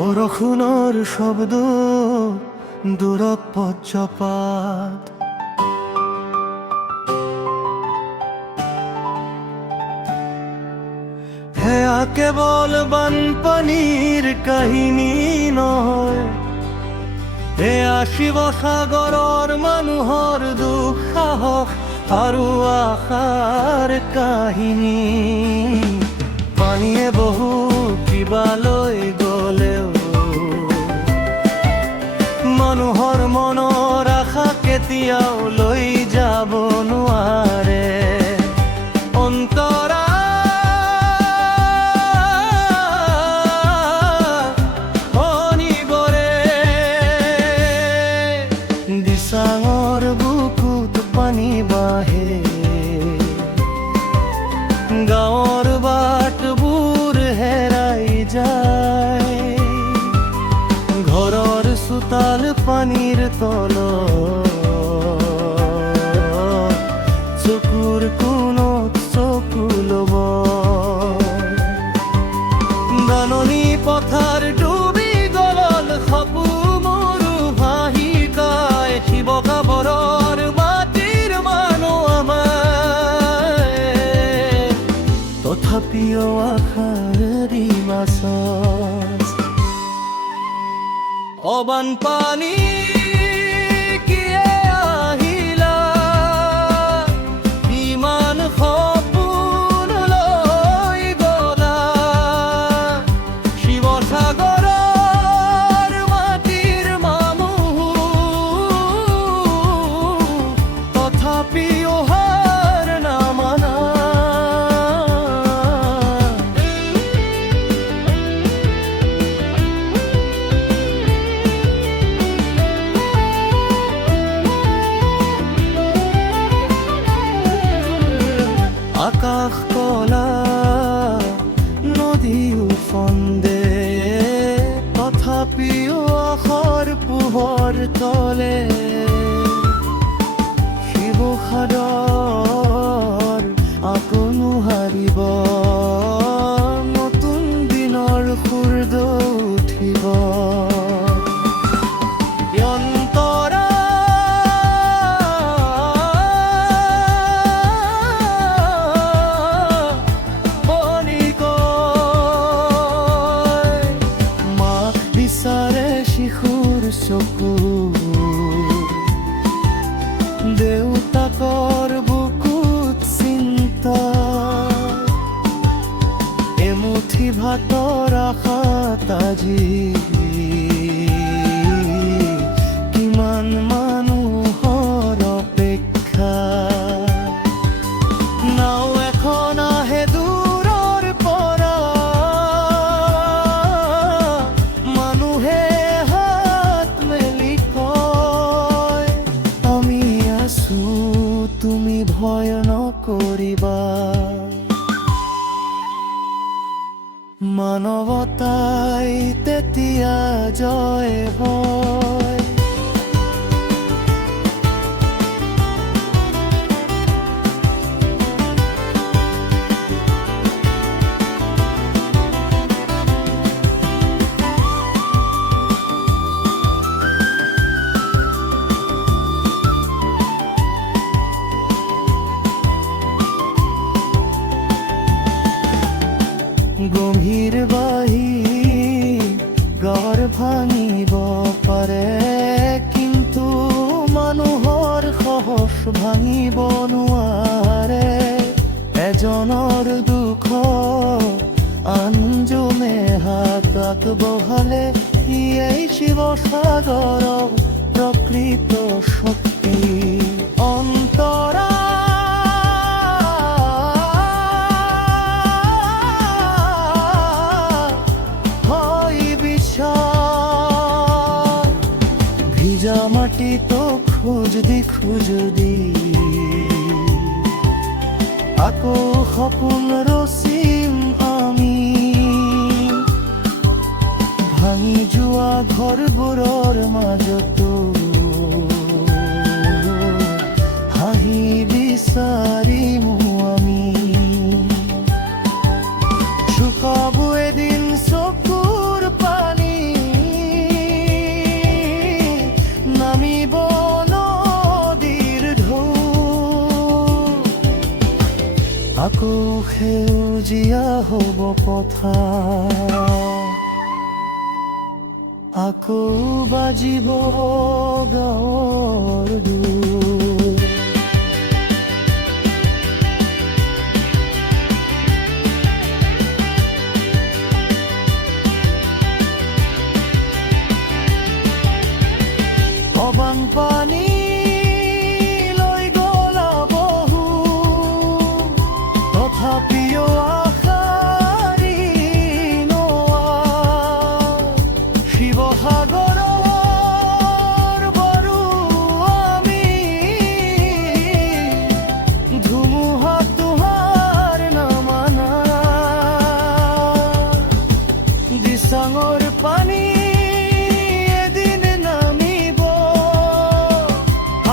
বৰষুণৰ শব্দ দূৰত পৰ্যপাত হেয়া কেৱল বানপানীৰ কাহিনী নহয়, এয়া শিৱসাগৰৰ মানুহৰ দুখ সাহস আৰু আশাৰ কাহিনী। পানীয়ে বহু কিবা লৈ গলেও মানুহৰ মনৰ আশা কেতিয়াও লৈ যাব নোৱাৰে। অন্তৰা অনিবৰে দিচাঙৰ বুকুত পানী বাঢ়ে, গাঁৱৰ বাটবোৰ হেৰাই যায়, ঘৰৰ চোতাল পানীৰ তলত, চকুৰ কোণত চকু ল'ব। ধাননি পথাৰ ডুবি গ'ল, সপোনৰ ভাহি গায়, শিৱসাগৰৰ মাটিৰ মানুহ আমাৰ, তথাপিও আশাৰ মাছত বানপানী কিয়ে আহিলা, ইমান সপোন লৈ গলা, শিৱসাগৰৰ মাটিৰ মানুহ তথাপিও হাৰ নামানা। আকাশ কলা নদী উফন্দে, তথাপিও আশাৰ পোহৰ তলে, শিৱসাগৰ আকৌ নুহাৰিব, নতুন দিনৰ সূৰ্য উঠিব। শিশুৰ চকু দেউতাকৰ বুকুত চিন্তা, এমুঠি ভাতৰ আশাত আজি কিমান মানুহৰ অপেক্ষা। নাও এখন আহে দূৰৰ পৰা, মানুহে হাত মেলি কয় আমি আছো, তুমি ভয় নকৰিবা। মানৱতাই তেতিয়া জয় হয়। গভীৰ বাহি ঘৰ ভাঙিব পাৰে, কিন্তু মানুহৰ সাহস ভাঙিব নোৱাৰে। এজনৰ দুখ আনজনে হাত আগবঢ়ালে, ইয়েই শিৱসাগৰৰ প্ৰকৃত শক্তি। অন্তৰা ভিজা মাটিতো খোজ দি আকৌ সপোন ৰচিম আমি, ভাঙি যোৱা ঘৰবোৰৰ মাজতো হাঁহি বিচাৰিম আমি। শুকাব এদিন চকুৰ পানী আকৌ সেউজীয়া হ'ব পথাৰ, আকৌ বাজিব গাঁৱৰ দোল। বানপানী লৈ গলা বহু, তথাপিও আশাৰী নোৱা। শিৱসাগৰৰ বৰো আমি, ধুমুহা তোহাৰ নামানা। দিচাঙৰ পানী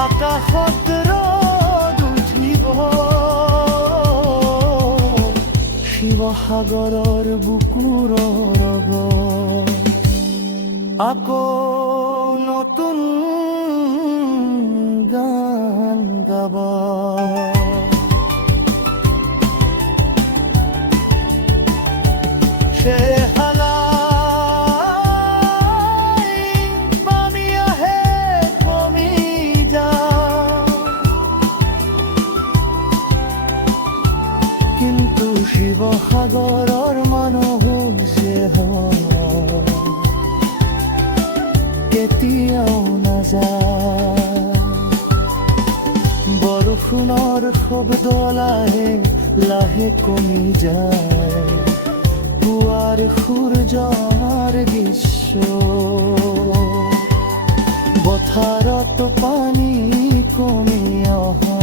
আকাশত ৰ'দ উঠিব, শিৱসাগৰৰ বুকুৰ ৰগ আকৌ নতুন গান গাবা। কিন্তু শিৱসাগৰৰ মানুহ যে কেতিয়াও নাযায়। বৰষুণৰ শব্দ লাহে লাহে কমি যায়, পুৱাৰ সূৰ্যৰ দৃশ্য। পথাৰত পানী কমি অহা